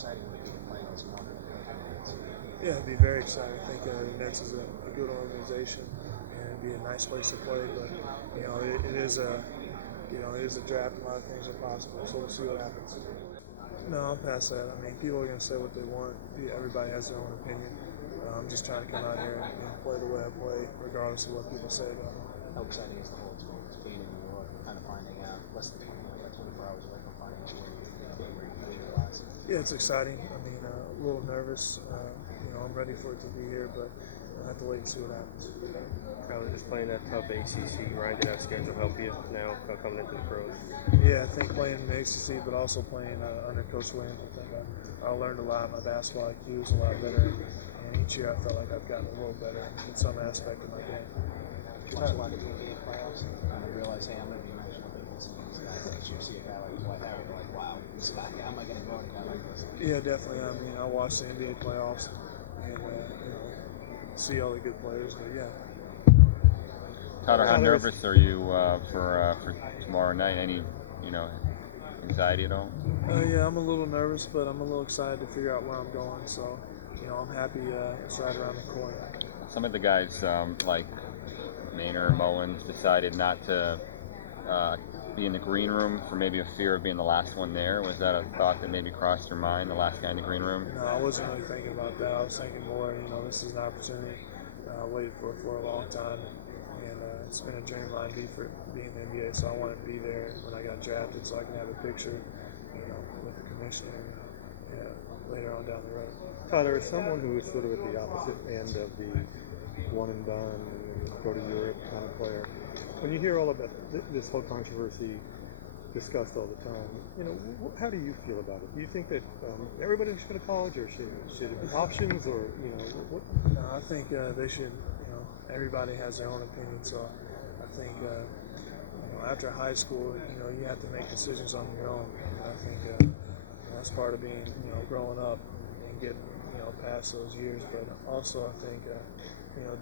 exciting would it be to play against one of the Nets? Yeah, it'd be very exciting. I think the Nets is a good organization, and it'd be a nice place to play. But it is a draft. A lot of things are possible, so we'll see what happens. No, I'm past that. I mean, people are going to say what they want. Everybody has their own opinion. I'm just trying to come out here and play the way I play, regardless of what people say about me. How exciting is the whole experience being in New York, kind of finding out less than 24 hours away from finding out where you live your lives? Yeah, it's exciting. I mean, a little nervous. I'm ready for it to be here, but I have to wait and see what happens. Probably just playing that tough ACC, grinding out schedule help you now coming into the pros. Yeah, I think playing in the ACC, but also playing under Coach Williams, I think I learned a lot. My basketball IQ is a lot better, and each year I felt like I've gotten a little better in some aspect of my game. You watch a lot of the NBA playoffs and kind of realize, hey, I'm going to be matching up against these guys next year. See a guy like Dwight Howard, you're like, wow, this guy, how am I going to guard a guy like this? Yeah, definitely. I mean, I watch the NBA playoffs and see all the good players, but yeah. Tyler, how nervous are you for tomorrow night? Any anxiety at all? Yeah, I'm a little nervous, but I'm a little excited to figure out where I'm going. So, I'm happy it's right around the corner. Some of the guys like Maynard, Mullins decided not to be in the green room for maybe a fear of being the last one there. Was that a thought that maybe crossed your mind, the last guy in the green room? No, I wasn't really thinking about that. I was thinking more, this is an opportunity I waited for a long time. And it's been a dream of mine for being in the NBA, so I wanted to be there when I got drafted so I can have a picture, with the commissioner later on down the road. Tyler, as someone who is sort of at the opposite end of the one and done, go to Europe kind of player, when you hear all about this whole controversy discussed all the time, how do you feel about it? Do you think that everybody should go to college, or should it be options, or what? No, I think they should. Everybody has their own opinion, so I think after high school, you have to make decisions on your own. And I think that's part of being, growing up and getting, past those years. But also, I think,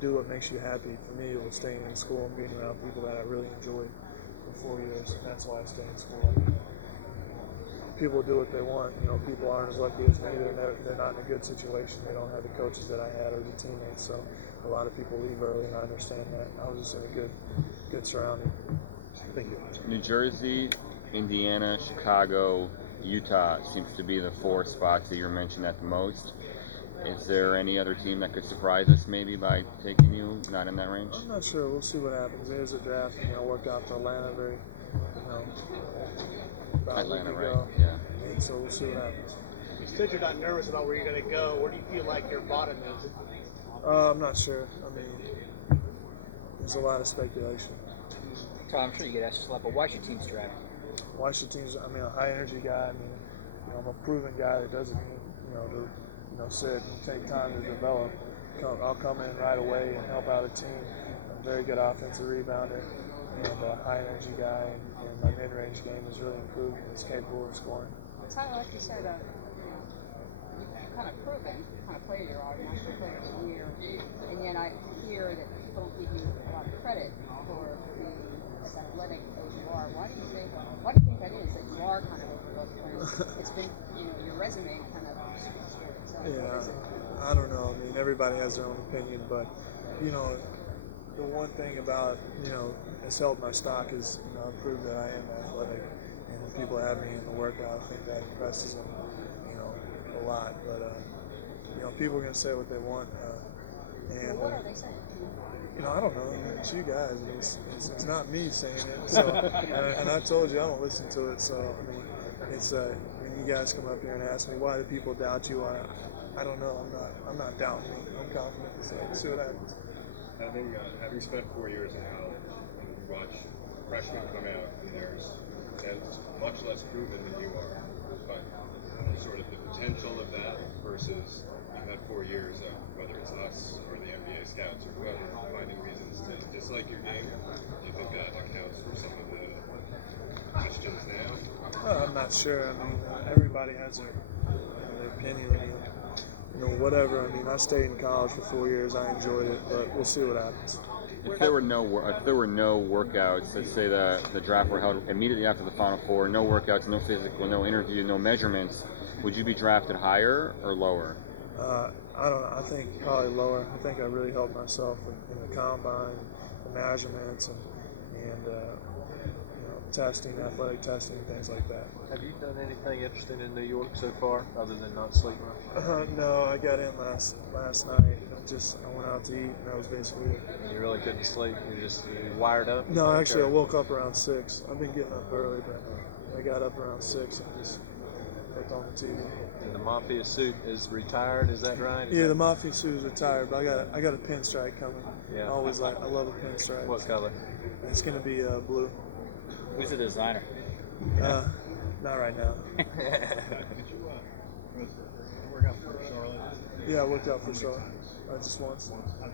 do what makes you happy. For me, it was staying in school and being around people that I really enjoyed for 4 years, and that's why I stay in school. People do what they want. People aren't as lucky as me. They're not in a good situation. They don't have the coaches that I had or the teammates. So a lot of people leave early, and I understand that. I was just in a good surrounding. Thank you. New Jersey, Indiana, Chicago, Utah seems to be the 4 spots that you're mentioned at the most. Is there any other team that could surprise us maybe by taking you not in that range? I'm not sure. We'll see what happens. There's a draft. Worked out to Atlanta about Atlanta, a week right? ago. Yeah. And so we'll see what happens. You said you're not nervous about where you're going to go. Where do you feel like your bottom is? I'm not sure. I mean, there's a lot of speculation. Tom, I'm sure you get asked this a lot, but why should teams draft? Why should teams? I mean, a high energy guy. I mean, I'm a proven guy that doesn't need, to, sit and take time to develop. I'll come in right away and help out a team. I'm a very good offensive rebounder and a high energy guy, and my mid-range game is really improved and is capable of scoring. Tyler, like you said, you've kind of proven the kind of player you are, national player of the year, and yet I hear that people don't give you a lot of credit for being as athletic as you are. Why do you think that is, that you are kind of overlooked when it's been, your resume kind of speaks for itself? Yeah, I don't know. I mean, everybody has their own opinion, but, the one thing about, has helped my stock is, I've proved that I am athletic, and when people have me in the workout, I think that impresses them, a lot. But, people are going to say what they want. And what are they saying? I don't know. I mean, it's you guys. It's not me saying it. So, and I told you I don't listen to it. So, I mean, it's when you guys come up here and ask me why do people doubt you, I don't know. I'm not doubting me. I'm confident. So, see what happens. Having spent 4 years in college, and you watch freshmen come out, and there's much less proven than you are, but sort of the potential of that versus you've had 4 years of, whether it's us or the NBA scouts or whoever, finding reasons to dislike your game. Do you think that accounts for some of the questions now? I'm not sure. I mean, everybody has their opinion. I mean, whatever. I mean, I stayed in college for 4 years. I enjoyed it, but we'll see what happens. If there were no workouts, let's say the draft were held immediately after the Final Four, no workouts, no physical, no interview, no measurements, would you be drafted higher or lower? I don't know. I think probably lower. I think I really helped myself in the combine, the measurements, and testing, athletic testing, things like that. Have you done anything interesting in New York so far, other than not sleeping? No, I got in last night. I went out to eat, and that was basically it. You really couldn't sleep? You wired up? No, actually, I woke up around 6. I've been getting up early, but I got up around 6 and just looked on the TV. And the Mafia suit is retired, is that right? Yeah, the Mafia suit is retired, but I got a pinstripe coming. Yeah. I love a pinstripe. What color? It's gonna be blue. Who's the designer? Not right now. Did you work out for Charlotte? Yeah, I worked out for Charlotte. Just once. I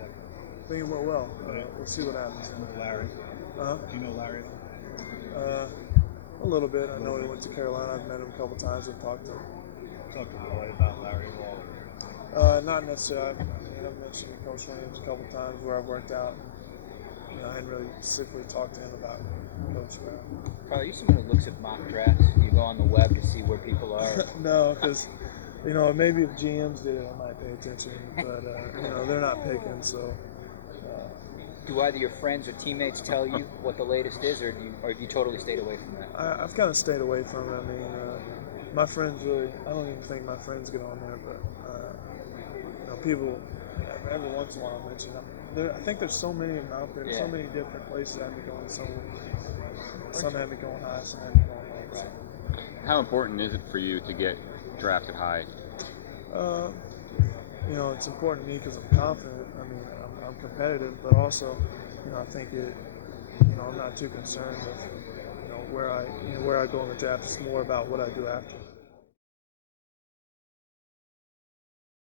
think it went well. We'll see what happens. Larry. Uh-huh. Do you know Larry? A little bit. I know he went to Carolina. I've met him a couple times. I've talked to him. Talk to Roy about Larry Waller. Not necessarily. I've mentioned Coach Williams a couple times where I've worked out. I hadn't really specifically talked to him about Coach Brown. Carl, are you someone who looks at mock drafts? You go on the web to see where people are? No, because maybe if GMs did it, I might pay attention. But they're not picking, so. Do either your friends or teammates tell you what the latest is, or have you totally stayed away from that? I've kind of stayed away from it. I mean, my friends really. I don't even think my friends get on there, but people. Every once in a while, I mention them. I think there's so many of them out there. Yeah. So many different places have me going. Some have me going high, some have me going low. So. How important is it for you to get drafted high? It's important to me because I'm confident. I mean, I'm competitive, but also, I think I'm not too concerned with, where I go in the draft. It's more about what I do after.